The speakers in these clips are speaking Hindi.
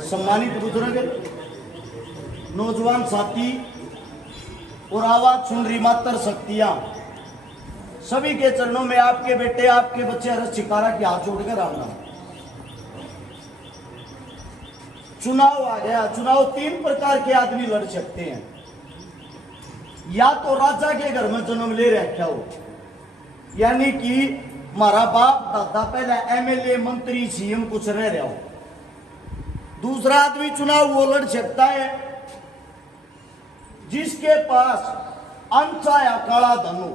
सम्मानित बुजुर्ग, नौजवान साथी और आवाज सुन रही मातर शक्तियां, सभी के चरणों में आपके बेटे, आपके बच्चे हरस शिकारा के हाथ जोड़कर आना। चुनाव आ गया। चुनाव तीन प्रकार के आदमी लड़ सकते हैं। या तो राजा के घर में जन्म ले रखा हो, यानी कि हमारा बाप दादा पहले एमएलए, मंत्री, सीएम कुछ रह रहा हो। दूसरा आदमी चुनाव वो लड़ सकता है जिसके पास अंचा या काला धन हो,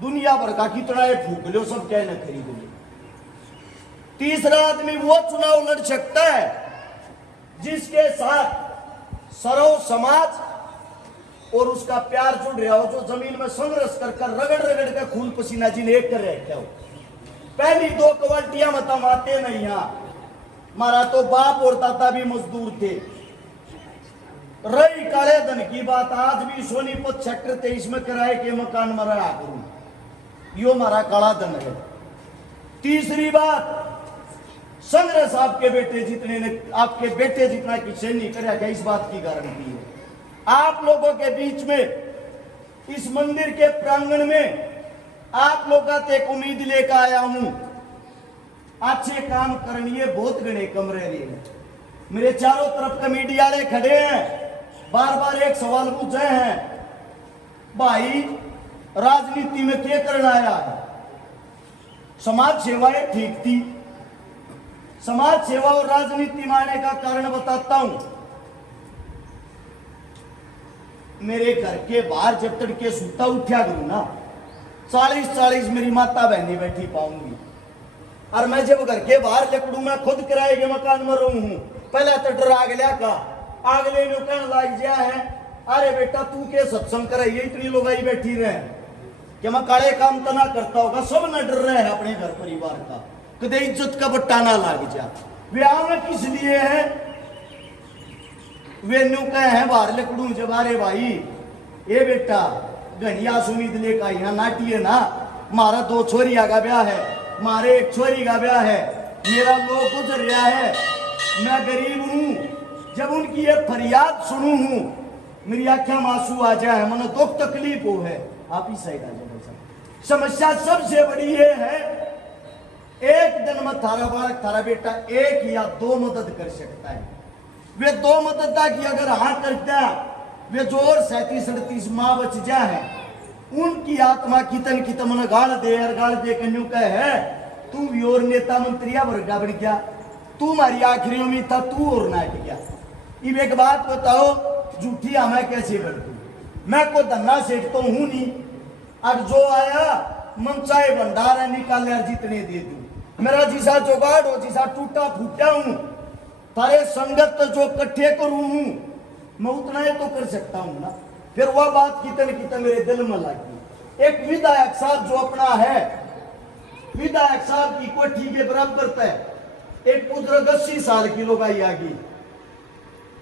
दुनिया भर का कितना है फूक लो, सब क्या न खरीद लो। तीसरा आदमी वो चुनाव लड़ सकता है जिसके साथ सर्व समाज और उसका प्यार जुड़ रहा हो, जो जमीन में संघर्ष कर रगड़ रगड़ कर खून पसीना जिन्हें एक कर रहा हो। पहली दो क्वालिटियां मतलब आते नहीं। यहां हमारा तो बाप और दादा भी मजदूर थे। रही काले धन की बात, आज भी सोनीपत सेक्टर 23 में किराए के मकान में रहा करूं, यो हमारा काला धन है। तीसरी बात, संघर्ष आपके बेटे जितने ने, आपके बेटे जितना किसी नहीं करेगा, इस बात की गारंटी है। आप लोगों के बीच में इस मंदिर के प्रांगण में आप लोगों से एक उम्मीद लेकर आया हूं। अच्छे काम करनी, बहुत गणे कमरे हैं। मेरे चारों तरफ कमेटी वाले खड़े हैं, बार बार एक सवाल पूछे हैं, भाई राजनीति में क्या करना आया है? समाज सेवाएं ठीक थी। समाज सेवा और राजनीति में आने का कारण बताता हूं। मेरे घर के बाहर जब तड़के सूता उठा करूं ना, 40-40 मेरी माता बहनें बैठी पाऊंगी। और मैं जब घर के बाहर लकड़ू में खुद किराए के मकान में रहूं हूं, पहले तो डरा गया का आगले में कहने लग गया है, अरे बेटा तू के सत्संग कराइए, इतनी लोग आई बैठी रहे कि मैं काले काम तो ना करता होगा। सब न डर रहे हैं अपने घर परिवार का, कदे इज्जत का बट्टा ना लाग जा। ब्याह में किस लिए है? वे न्यू कहे हैं बाहर लकड़ू जब, अरे भाई ये बेटा घनिया सुमीद लेकर यहाँ नाटी है ना, मारा 2 छोरिया का ब्याह है, मारे 1 छोरी का ब्याह है, मेरा लोग गुजर रहा है, मैं गरीब हूं। जब उनकी ये फरियाद सुनू हूं, मेरी आंखें में आंसू आ जाए, मन दुख तकलीफ हो है। आप ही सही कहा। समस्या सबसे बड़ी ये है, एक दिन में थारा बालक, थारा बेटा 1 या 2 मदद कर सकता है। वे 2 मदद की अगर हाँ करता, वे जो और 37-38 माँ बच जा है, उनकी आत्मा कितन की तमन गाल दे कन्यू कह है, तू भी और नेता मंत्रिया वर्गा बन गया, तू हमारी आखिरी उम्मीद था, तू और ना गया। अब एक बात बताओ, झूठी हमें कैसे कर दूं? मैं को धन्ना सेठ तो हूं नहीं। अब जो आया मनचाहे भंडार है, निकाल यार जितने दे दूं। मेरा जिसा जुगाड़ हो, जिसा टूटा फूटा हूं, तारे संगत जो इकट्ठे करूं हूं, मैं उतना ही तो कर सकता हूं ना। फिर वह बात कितन मेरे दिल में लगी। एक विधायक साहब जो अपना है, विधायक साहब की कोठी के बराबर पे एक बुजुर्ग 80 साल की लोग आई आगी।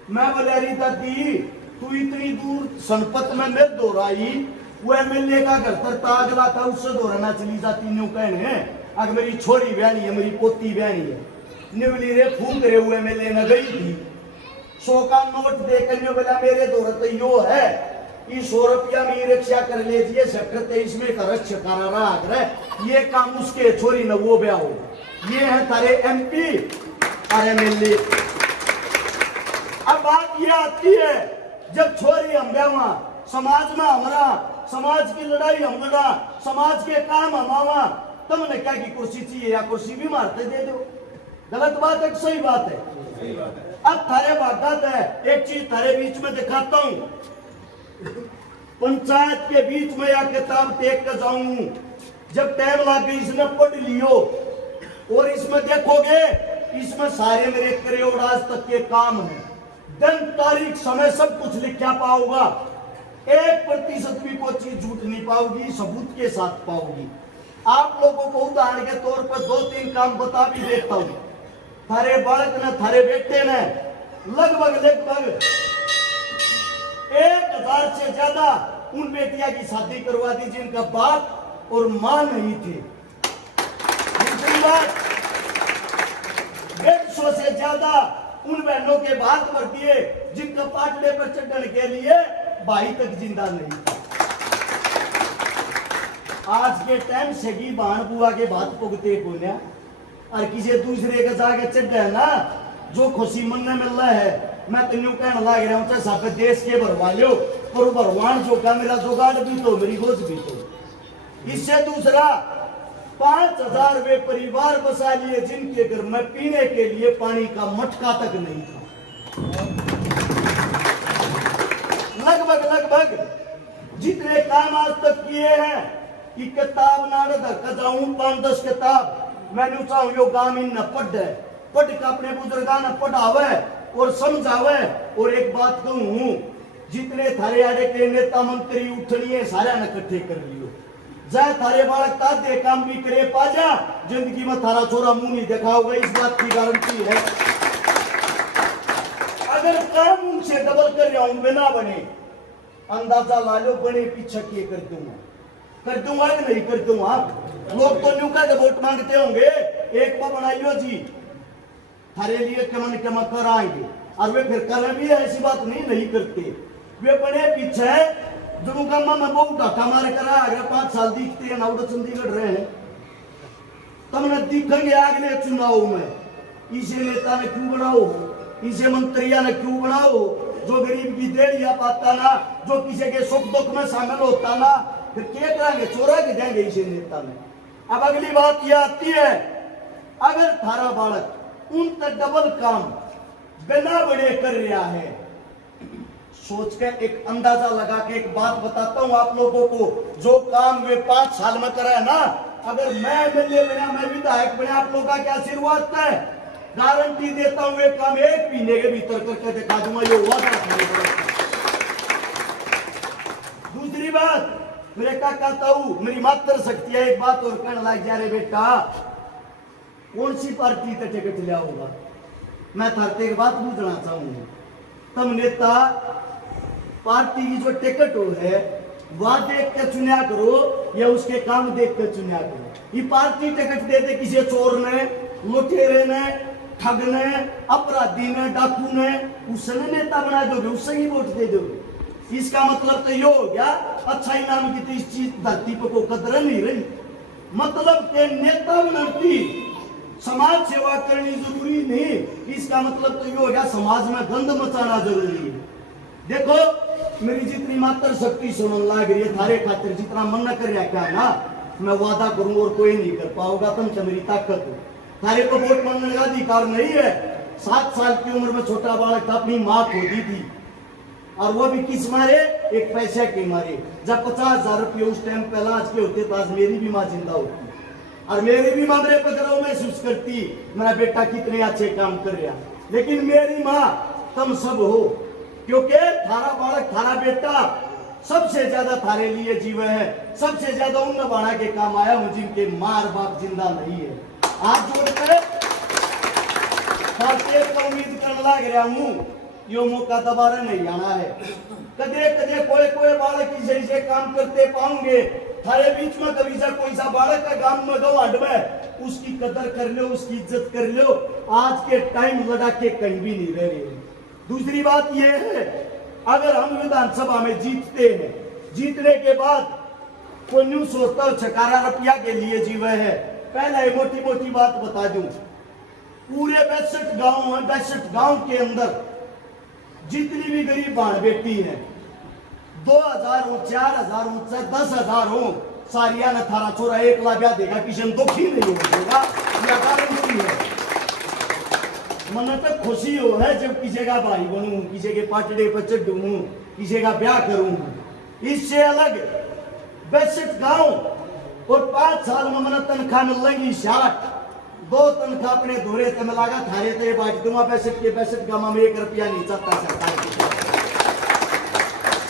मैं बोले री दादी, तू इतनी दूर संपत में मेरे दोहराई, वो एमएलए का घर तर तागला था, उससे दोहराना चली जाती। न्यू कहने अगर मेरी छोरी बहनी है, मेरी पोती बहनी है, निवली रे फूक रहे हुए एमएलए न गई थी, 100 का नोट देकर न्यू बोला मेरे दोहरते यो है, 100 रुपया में रिक्शा कर लीजिए, सेक्टर 23 में खर्च करा रहा, ये काम उसके छोरी न वो ब्याह हो। ये है तारे एमपी और एमएलए। अब बात ये आती है, जब छोरी हम ब्यावा, समाज में हमारा, समाज की लड़ाई हम लड़ा, समाज के काम हमारा, तुमने क्या की कुर्सी चाहिए या कुर्सी भी मारते दे दो। गलत बात है, सही बात है? अब थारे बात है, एक चीज थारे बीच में दिखाता हूं। पंचायत के बीच में या किताब देख कर जाऊं, जब टाइम लग गई इसने पढ़ लियो और इसमें देखोगे, इसमें सारे मेरे करोड़ आज तक के काम है, दिन तारीख समय सब कुछ लिखा पाओगा। 1% भी कोई चीज झूठ नहीं पाओगी, सबूत के साथ पाओगी। आप लोगों को उदाहरण के तौर पर 2-3 काम बता भी देता हूं। थारे बालक ने, थारे बेटे ने लगभग 1000 से ज्यादा उन बेटिया की शादी करवा दी जिनका बाप और मां नहीं थे। दूसरी बात, 150 से ज्यादा उन बहनों के बात भर दिए जिनका पाटले पर चढ़ने के लिए भाई तक जिंदा नहीं था। आज के टाइम सगी बहन बुआ के बात पुगते को और किसी दूसरे के जाके चढ़ है ना, जो खुशी मन में मिल रहा है। मैं तो यूं कहने लग रहा हूँ सब देश के भरवा लो, पर भगवान जो का मेरा जुगाड़ भी तो मेरी गोद भी तो। इससे दूसरा 5,000 वे परिवार बसा लिए जिनके घर में पीने के लिए पानी का मटका तक नहीं था। लगभग जितने काम आज तक किए हैं कि किताब ना धक्का जाऊं 5-10 किताब मैंने चाहूं यो गाम इन न पढ़ के अपने बुजुर्गा न पढ़ावे और समझावे। और एक बात कहूं, जितने थारे आड़े के नेता मंत्री उठनिए सारे न इकट्ठे कर लियो, जाए थारे बालक तादे काम भी करे पाजा, जिंदगी में थारा छोरा मुंह नहीं देखा होगा, इस बात की गारंटी है। अगर काम उनसे डबल कर रहा हूं बिना बने, अंदाजा ला लो बने पीछे किए कर दूंगा कि नहीं कर दूंगा। लोग तो न्यू का वोट मांगते होंगे, एक बार बनाइयो जी थारे लिए कमा कर आएंगे, और वे फिर कर भी है, ऐसी बात नहीं करते। वे बड़े पीछे जुड़ूंगा मैं बहुत ढाका मारे करा, अगर 5 साल दिखते हैं नाउड चंडीगढ़ रहे हैं, तुमने दिखेंगे अगले चुनाव में इसे नेता ने क्यों बनाओ, इसे मंत्रिया ने क्यों बनाओ, जो गरीब की देड़िया पाता ना, जो किसी के सुख दुख में शामिल होता ना, फिर क्या करेंगे, चोरा के जाएंगे इसे नेता में। अब अगली बात यह आती है, अगर थारा बालक उन तक डबल काम बिना बड़े कर रहा है, सोच के एक अंदाजा लगा के एक बात बताता हूं आप लोगों को, जो काम वे 5 साल में करा है ना, अगर मैं एमएलए बना, मैं विधायक बना, आप लोगों का क्या आशीर्वाद है, गारंटी देता हूं वे काम 1 महीने के भीतर करके दिखा दूंगा, ये हुआ। दूसरी बात मेरे काका ताऊ मेरी मात्र शक्ति है, एक बात और कहने लग जा रहे बेटा, कौन सी पार्टी का टिकट लिया होगा, मैं थारते एक बात पूछना चाहूंगा, तुम नेता पार्टी की जो टिकट हो है वह देख के चुनिया करो या उसके काम देख के चुनिया करो। ये पार्टी टिकट दे दे किसी चोर ने, लुटेरे ने, ठग ने, अपराधी ने, डाकू ने, उसने नेता बना दोगे, उससे ही वोट दे दोगे। इसका मतलब तो ये हो गया अच्छा इनाम की तो इस चीज धरती पर को कदर नहीं रही। मतलब के नेता बनाती समाज सेवा करनी जरूरी नहीं, इसका मतलब तो ये हो गया समाज में गंद मचाना जरूरी है। देखो मेरी जितनी मात्र शक्ति सुनन लाग रही है, थारे खातिर जितना मन कर रहा क्या ना, मैं वादा करूं और कोई नहीं कर पाओगा, तुम से मेरी ताकत है। थारे को वोट मांगने का अधिकार नहीं है। 7 साल की उम्र में छोटा बालक था, अपनी माँ खोदी थी, और वो भी किस मारे, एक पैसे के मारे। जब 50,000 रुपये उस टाइम पहला आज के होते तो आज मेरी भी माँ जिंदा होती, और मेरी भी माँ मेरे पकड़ो महसूस करती मेरा बेटा कितने अच्छे काम कर रहा। लेकिन मेरी माँ तुम सब हो, क्योंकि थारा बालक थारा बेटा सबसे ज्यादा थारे लिए जीव है, सबसे ज्यादा उन बाणा के काम आया हूं जिनके मार बाप जिंदा नहीं है। आज जोड़कर उम्मीद करने लग रहा हूं, यो मौका दोबारा नहीं आना है। कदे कदे कोई बालक से काम करते पाऊंगे थारे बीच में, कभी सा कोई सा बालक का गांव में गो हट में, उसकी कदर कर लो, उसकी इज्जत कर लो। आज के टाइम लड़ा के कहीं भी नहीं रह रहे। दूसरी बात यह है, अगर हम विधानसभा में जीतते हैं, जीतने के बाद कोई न्यू सोचता हो 11 रुपया के लिए जीवे है। पहले मोटी मोटी बात बता दूं, पूरे 62 गांव हैं, 62 गांव के अंदर जितनी भी गरीब बाण बेटी है, 2000 हो, 4000 हो, 10,000 हो, सारिया ने थारा छोरा 1 लाख ब्याह देगा, किसी में दुखी नहीं होगा। मन तक खुशी हो है जब किसी का भाई बनूं, किसी के पाटड़े पर चढ़ूं, किसी का ब्याह करूं। इससे अलग 62 गांव और 5 साल में मन तनख्वाह मिल लगी 60, 2 तनख्वाह अपने धोरे तम लगा थारे तो ये बांट दूंगा। 62 गांव में 1 रुपया नहीं चाहता सरकार की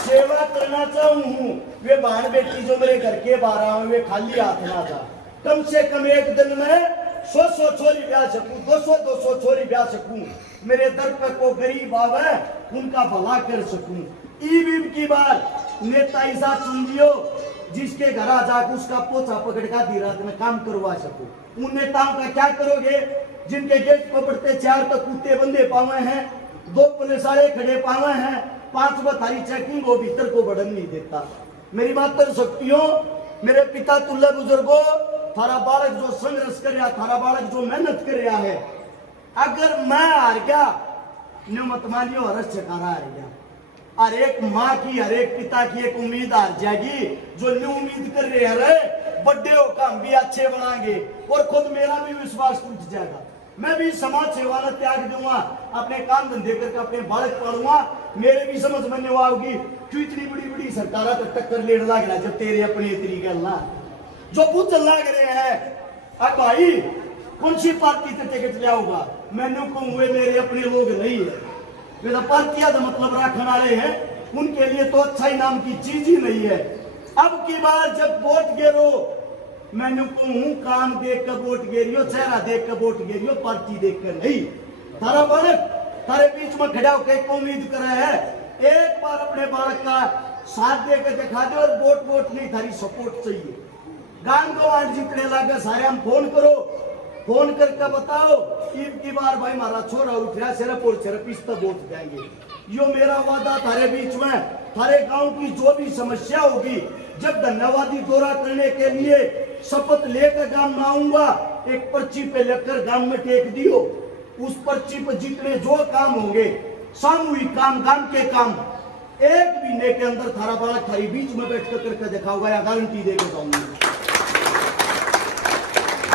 सेवा करना चाहूं। वे बहन बेटी जो मेरे घर के 12 हैं, वे खाली हाथ ना जा, कम से कम एक दिन में 100 छोरी ब्याह सकूं, 200 छोरी ब्याह सकूं, मेरे दर पर को गरीब आवे उनका भला कर सकूं। ईवीएम की बात नेता ऐसा चुन लियो जिसके घर आ जाकर उसका पोछा पकड़ का दी रात में काम करवा सको। उन नेताओं का क्या करोगे? जिनके गेट पर बढ़ते 4 तो कुत्ते बंदे पावे हैं, 2 पुलिस वाले खड़े पावे हैं, 5 थारी चेकिंग वो भीतर को बढ़न नहीं देता। मेरी मातर शक्तियों, मेरे पिता तुल्य बुजुर्गो, थारा बालक जो संघर्ष कर रहा, थारा बालक जो मेहनत कर रहा है, अगर मैं हार गया न्यू मत मानियो हरस छकारा हार गया। हर एक माँ की, हर एक पिता की एक उम्मीद हार जाएगी। जो न्यू उम्मीद कर रहे हैं बड़े हो काम भी अच्छे बनाएंगे, और खुद मेरा भी विश्वास टूट जाएगा। मैं भी समाज सेवा में त्याग दूंगा, अपने काम धंधे करके अपने बालक पढ़ूंगा। मेरे भी समझ में नहीं आओगी क्यों इतनी बड़ी बड़ी सरकार टक्कर लेने लग रहा जब तेरे अपनी इतनी गलना जो पूछ लग रहे हैं। अब भाई कौन सी पार्टी से टिकट लियाऊंगा, मैंने कहूंगे मेरे अपने लोग नहीं है, मेरा पार्टियां तो मतलब रखने वाले हैं, उनके लिए तो अच्छा ही नाम की चीज ही नहीं है। अब की बार जब वोट गिरो, मैंने कहूं काम देख कर वोट गिरियो, चेहरा देख कर वोट गिरियो, पार्टी देख कर नहीं। तारा बालक तारे बीच में खड़ा होकर उम्मीद कर रहे हैं, एक बार अपने बालक का साथ देकर दिखा दे, और वोट नहीं थारी सपोर्ट चाहिए। गांव गवान जीतने लगे सारे, हम फोन करो, फोन करके बताओ ईद की बार भाई हमारा छोरा उठ रहा, सिर्फ और सिर्फ इस तक वोट देंगे। यो मेरा वादा थारे बीच में, थारे गांव की जो भी समस्या होगी, जब धन्यवादी दौरा करने के लिए शपथ लेकर गांव में आऊंगा, एक पर्ची पे लेकर गांव में टेक दियो। उस पर्ची पर जितने जो काम होंगे, सामूहिक काम, गांव के काम, 1 महीने के अंदर थारा बालक थारी बीच में बैठ कर करके दिखाऊंगा, या गारंटी देकर जाऊंगा।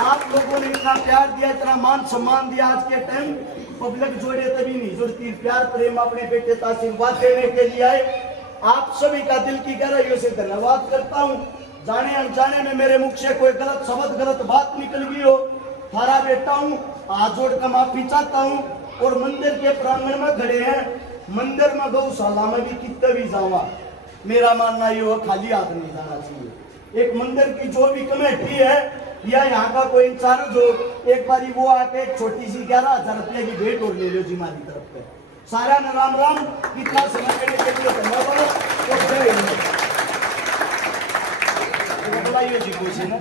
आप लोगों ने इतना प्यार दिया, इतना मान सम्मान दिया, आज के टाइम पब्लिक जोड़े तभी नहीं जुड़ती। प्यार प्रेम अपने बेटे का आशीर्वाद देने के लिए आए, आप सभी का दिल की गहराइयों से धन्यवाद करता हूँ। जाने अनजाने में मेरे मुख से कोई गलत शब्द, गलत बात निकल गई हो, थारा बेटा हूँ, हाथ जोड़ कर माफी चाहता हूँ। और मंदिर के प्रांगण में खड़े हैं, मंदिर में गौशाला में भी कितने भी जावा, मेरा मानना ये हो खाली हाथ नहीं जाना चाहिए। एक मंदिर की जो भी कमेटी है या यहाँ का कोई इंचार्ज हो, एक बारी वो आके एक छोटी सी 11,000 रुपये की भेंट और ले लो जी हमारी तरफ पे। सारा न राम राम, इतना समय देने के लिए धन्यवाद और जय हिंद। बुलाइए जी कोई से ना।